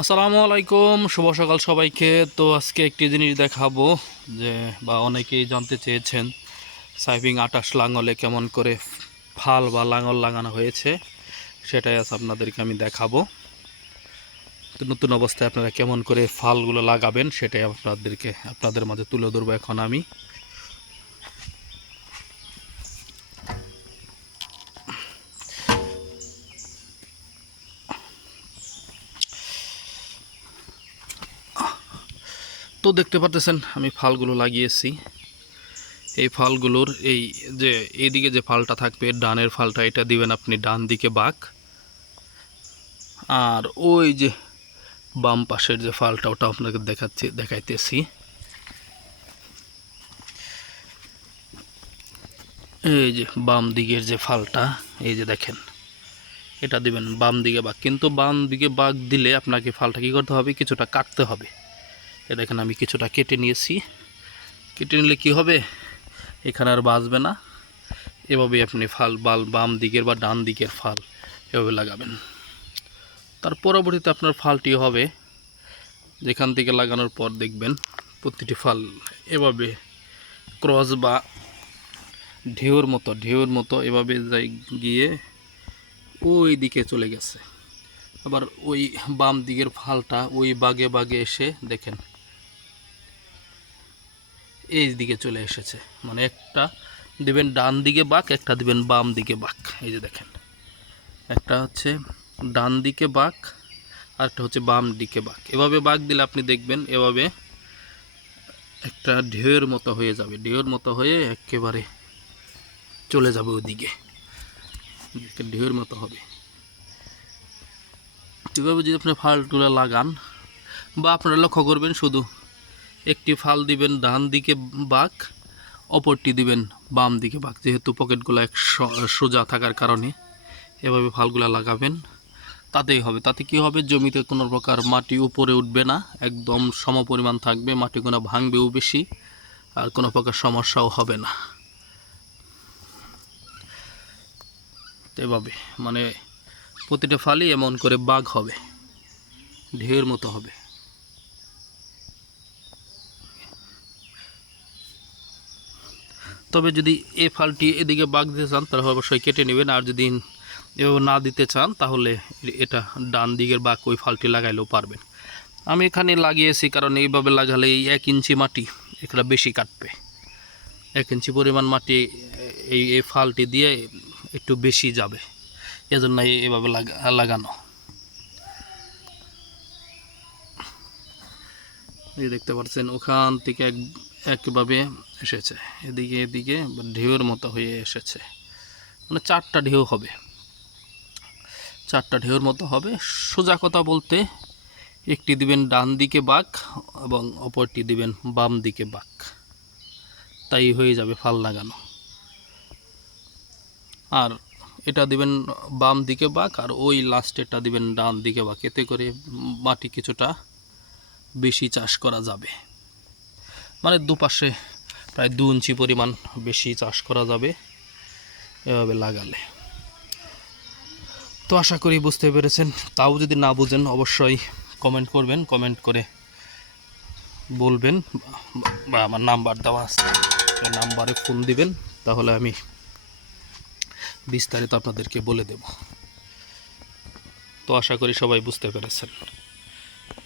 আসসালামু আলাইকুম, শুভ সকাল সবাইকে। তো আজকে একটি জিনিস দেখাবো যে, বা অনেকেই জানতে চেয়েছেন সাইপিং আটাশ লাঙলে কেমন করে ফাল বা লাঙল লাগানো হয়েছে, সেটাই আজ আপনাদেরকে আমি দেখাবো। তো নতুন অবস্থায় আপনারা কেমন করে ফালগুলো লাগাবেন, সেটাই আপনাদেরকে, আপনাদের মাঝে তুলে ধরবো এখন আমি। তো দেখতে পারতেছেন, আমি ফালগুলো লাগিয়েছি। এই ফালগুলোর এই যে, এইদিকে যে ফালটা থাকবে, ডানের ফালটা, এটা দিবেন আপনি ডান দিকে বাঁক। আর ওই যে বাম পাশের যে ফালটা, ওটা আপনাকে দেখাচ্ছি, দেখাইতেছি। এই যে বাম দিকের যে ফালটা, এই যে দেখেন, এটা দিবেন বাম দিকে বাঘ কিন্তু বাম দিকে বাঘ দিলে আপনাকে ফালটা কী করতে হবে? কিছুটা কাটতে হবে। এ দেখেন, আমি কিছুটা কেটে নিয়েছি। কেটে নিলে কি হবে? এখানে আর বাঁচবে না। এভাবে আপনি ফাল, বাল, বাম দিকের বা ডান দিকের ফাল এভাবে লাগাবেন। তার পরবর্তীতে আপনার ফালটি হবে। যেখান থেকে লাগানোর পর দেখবেন প্রতিটি ফাল এভাবে ক্রস বা ঢেউর মতো ঢেউর মতো এভাবে যাই গিয়ে ওই দিকে চলে গেছে। আবার ওই বাম দিকের ফালটা ওই বাগে বাগে এসে দেখেন এই দিকে চলে এসেছে। মানে একটা দিবেন ডান দিকে বাঁক, একটা দিবেন বাম দিকে বাঁক। এই যে দেখেন। একটা হচ্ছে ডান দিকে বাঁক, আর একটা হচ্ছে বাম দিকে বাঁক। এভাবে বাঁক দিলে আপনি দেখবেন এভাবে একটা ঢেউয়ের মতো হয়ে যাবে। ঢেউয়ের মতো হয়ে একেবারে চলে যাবে ওদিকে। ঢেউয়ের মতো হবে। এভাবে যদি আপনি ফালগুলো লাগান বা আপনারা লক্ষ্য করবেন শুধু একটি ফাল দিবেন ডান দিকে বাঁক, অপরটি দিবেন বাম দিকে বাঁক। যেহেতু পকেটগুলো এক সোজা থাকার কারণে এভাবে ফালগুলো লাগাবেন, তাতেই হবে। তাতে কি হবে? জমিতে কোনো প্রকার মাটি উপরে উঠবে না, একদম সমপরিমাণ থাকবে, মাটি কোনো ভাঙবেও বেশি, আর কোনো প্রকার সমস্যাও হবে না। এভাবে মানে প্রতিটা ফালই এমন করে বাঘ হবে ঢেউয়ের মতো হবে। তবে যদি এ ফালটি এদিকে বাঘ দিতে চান, তাহলে অবশ্যই কেটে নেবেন। আর যদি এভাবে না দিতে চান, তাহলে এটা ডান দিকের বাঘ ওই ফালটি লাগাইলেও পারবেন। আমি এখানে লাগিয়েছি কারণ এইভাবে লাগালে এই এক ইঞ্চি মাটি এখানে বেশি কাটবে। এক ইঞ্চি পরিমাণ মাটি এই এই ফালটি দিয়ে একটু বেশি যাবে। এজন্য এভাবে লাগা, লাগানো। এই দেখতে পাচ্ছেন, ওখান থেকে এক একভাবে এসেছে। এদিকে এদিকে ঢেউয়ের মতো হয়ে এসেছে। মানে চারটা ঢেউ হবে। চারটা ঢেউর মতো হবে। সোজা কথা বলতে একটি দিবেন ডান দিকে বাঘ এবং অপরটি দিবেন বাম দিকে বাঘ তাই হয়ে যাবে ফাল লাগানো। আর এটা দিবেন বাম দিকে বাঘ আর ওই লাস্টেরটা দিবেন ডান দিকে বাঘ এতে করে মাটি কিছুটা বেশি চাষ করা যাবে। মানে দুপাশে প্রায় দু ইঞ্চি পরিমাণ বেশি চাষ করা যাবে এভাবে লাগালে। তো আশা করি বুঝতে পেরেছেন। তাও যদি না বুঝেন, অবশ্যই কমেন্ট করবেন কমেন্ট করে বলবেন বা আমার নাম্বার দেওয়া আছে। নাম্বারে ফোন দিবেন, তাহলে আমি বিস্তারিত আপনাদেরকে বলে দেব। তো আশা করি সবাই বুঝতে পেরেছেন।